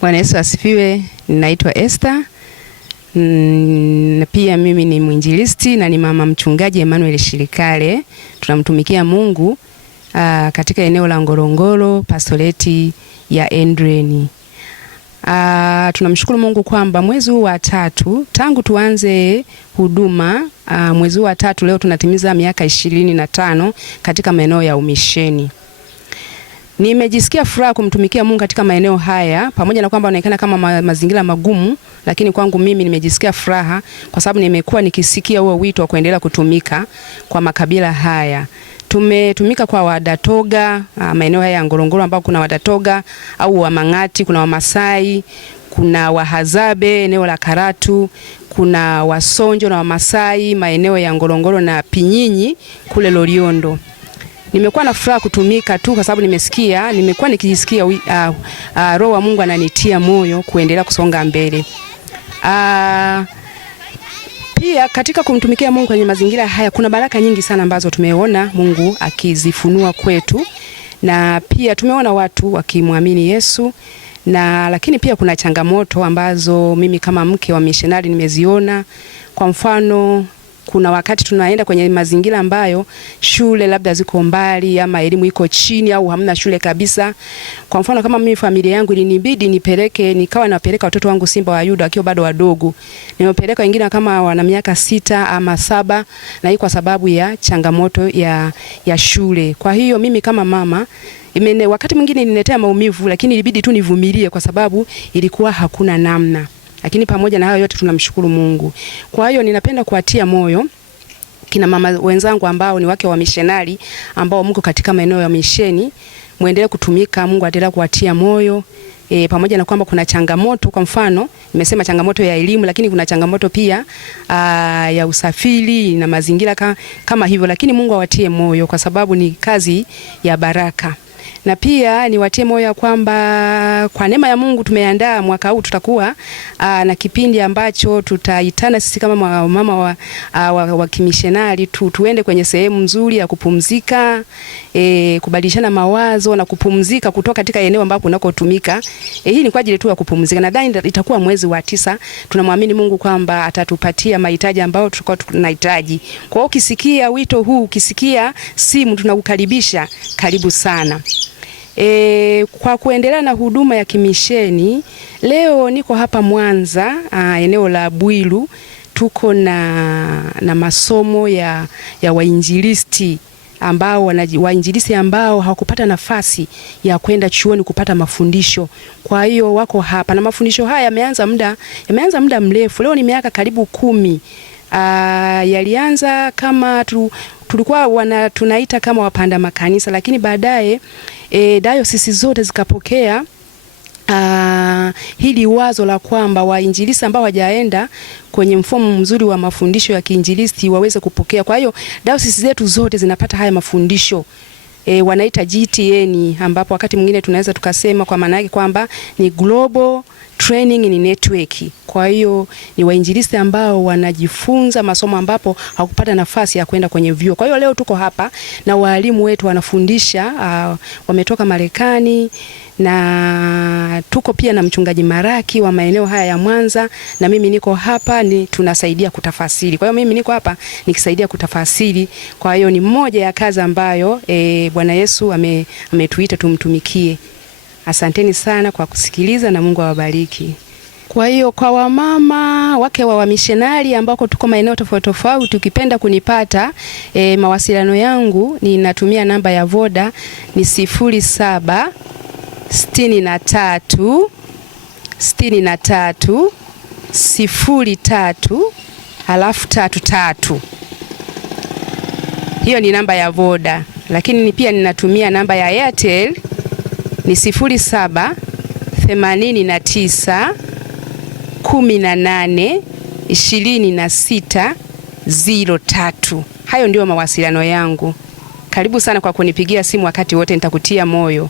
Bwana Yesu asifiwe. Ninaitwa Esther. Na pia mimi ni mwinjilisti na ni mama mchungaji Emmanuel Shirikale. Tunamtumikia Mungu katika eneo la Ngorongoro, pastoreti ya Endreni. Tunamshukuru Mungu kwamba mwezi huu wa 3 tangu tuanze huduma, mwezi huu wa 3 leo tunatimiza miaka 25 katika maeneo ya umisheni. Nimejisikia furaha kumtumikia Mungu katika maeneo haya, pamoja na kwamba yanaonekana kama mazingira magumu, lakini kwangu mimi nimejisikia furaha kwa sababu nimekuwa nikisikia huo wito wa kuendelea kutumika kwa makabila haya. Tumetumika kwa Wadatoga, maeneo haya ya Ngorongoro ambao kuna Wadatoga au Wamang'ati, kuna Wamasai, kuna Wahazabe eneo la Karatu, kuna Wasonjo na Wamasai maeneo ya Ngorongoro na Pinyinyi kule Loliondo. Nimekuwa na furaha kutumika tu kwa sababu nimekuwa nikijisikia Roho wa Mungu ananitia moyo kuendelea kusonga mbele. Pia katika kumtumikia Mungu kwenye mazingira haya kuna baraka nyingi sana ambazo tumeona Mungu akizifunua kwetu, na pia tumeona watu wakimwamini Yesu, na lakini pia kuna changamoto ambazo mimi kama mke wa missionary nimeziona. Kwa mfano, kuna wakati tunaenda kwenye mazingira ambayo shule labda ziko mbali ama elimu iko chini au hamna shule kabisa. Kwa mfano kama mimi familia yangu ilinibidi nikawa napeleka watoto wangu Simba wa Yuda wakiwa bado wadogo. Nimepeleka wengine kama wana miaka 6 ama 7, na hii kwa sababu ya changamoto ya shule. Kwa hiyo mimi kama mama wakati mwingine niletea maumivu, lakini ilibidi tu nivumilie kwa sababu ilikuwa hakuna namna. Lakini pamoja na hayo yote tunamshukuru Mungu. Kwa hiyo ninapenda kuatia moyo kina mama wenzangu ambao ni wake wa missionary ambao mko katika maeneo ya misheni, muendelee kutumika. Mungu aendelee kuatia moyo. Pamoja na kwamba kuna changamoto, kwa mfano nimesema changamoto ya elimu, lakini kuna changamoto pia ya usafiri na mazingira kama hivyo, lakini Mungu awatie moyo kwa sababu ni kazi ya baraka. Na pia niwatie moyo kwamba kwa neema ya Mungu tumeandaa mwaka huu tutakuwa na kipindi ambacho tutaitana sisi kama mama wa kimissionary tuende kwenye sehemu nzuri ya kupumzika, kubadilishana mawazo na kupumzika kutoka katika eneo ambapo unakotumika. Hii ni kwa ajili tu ya kupumzika. Nadhani itakuwa mwezi wa 9. Tunamwamini Mungu kwamba atatupatia mahitaji ambayo tulikuwa tunahitaji. Kwa hiyo ukisikia wito huu, ukisikia simu, tunakukaribisha, karibu sana. Kwa kuendelea na huduma ya kimisheni, leo niko hapa Mwanza, eneo la Bwiru. Tuko na masomo ya wainjilisti ambao wainjilisti ambao hawakupata nafasi ya kwenda chuoni kupata mafundisho. Kwa hiyo wako hapa na mafundisho haya yameanza muda mrefu. Leo ni miaka karibu 10. Yalianza kama tulikuwa tunaita kama wapanda makanisa, lakini baadaye dayosisi zote zikapokea hili wazo la kwamba wainjilisti ambao hawajaenda kwenye mfumo mzuri wa mafundisho ya kiinjilisti waweze kupokea. Kwa hiyo dayosisi zetu zote zinapata haya mafundisho. Wanaita GTN, ambapo wakati mwingine tunaweza tukasema kwa maana yake kwamba ni Global Training in Network. Kwa hiyo ni wainjilisti ambao wanajifunza masomo ambapo hawakupata nafasi ya kwenda kwenye vyuo. Kwa hiyo leo tuko hapa na walimu wetu wanafundisha, wametoka Marekani, na tuko pia na mchungaji Maraki wa maeneo haya ya Mwanza, na mimi niko hapa tunasaidia kutafasiri. Kwa hiyo mimi niko hapa nikisaidia kutafasiri. Kwa hiyo ni mmoja ya kazi ambayo Bwana Yesu ametuita tumtumikie. Asanteni sana kwa kusikiliza na Mungu awabariki. Kwa hiyo kwa wamama wake wa missionary ambako tuko maeneo tofauti tofauti, ukipenda kunipata, mawasiliano yangu ninatumia namba ya Voda ni 07 63 63 03 33. Hiyo ni namba ya Voda, lakini pia ninatumia namba ya Airtel ni 07 89 18 26 03. Hayo ndio mawasiliano yangu. Karibu sana kwa kunipigia simu wakati wote, nitakutia moyo.